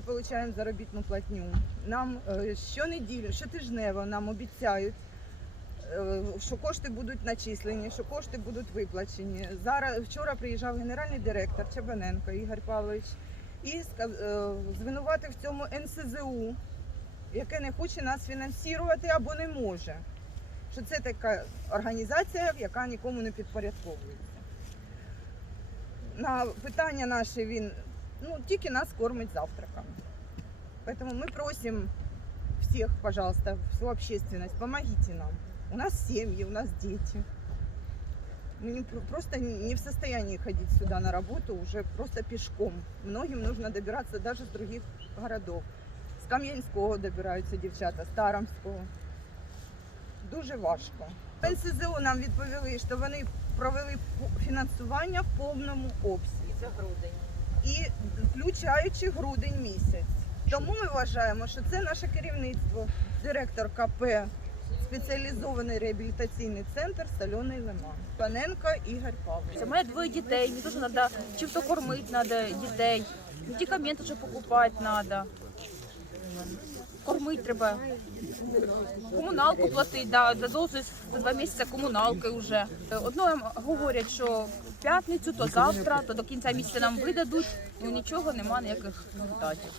отримуємо заробітну платню. Нам е, щонеділі, щотижнево нам обіцяють, що кошти будуть начислені, що кошти будуть виплачені. Зараз вчора приїжджав генеральний директор Чебаненко Ігор Павлович і е, звинуватив в цьому НСЗУ, яке не хоче нас фінансувати або не може. Що це така організація, яка нікому не підпорядковується. На питання наше він ну, тільки нас кормить завтраками. Поэтому мы просим всех, пожалуйста, всю общественность, помогите нам. У нас семьи, у нас дети. Мы не, про- просто не в состоянии ходить сюда на работу уже просто пешком. Многим нужно добираться даже с других городов. З Кам'янського добираються дівчата, з Тарамського. Дуже важко. НСЗУ нам відповіли, що вони провели по- фінансування в повному обсязі За грудень. і включаючи грудень місяць. Тому ми вважаємо, що це наше керівництво, директор КП, спеціалізований реабілітаційний центр Сальоний Лиман. Паненко Ігор Павлович. Мене двоє дітей, мені теж треба чим-то кормити треба дітей, медикаменти вже покупати треба. Кормити треба. Комуналку платити, да, задовжуюсь за два місяці комуналки вже. Одно говорять, що в п'ятницю, то завтра, то до кінця місяця нам видадуть, ну нічого немає ніяких результатів.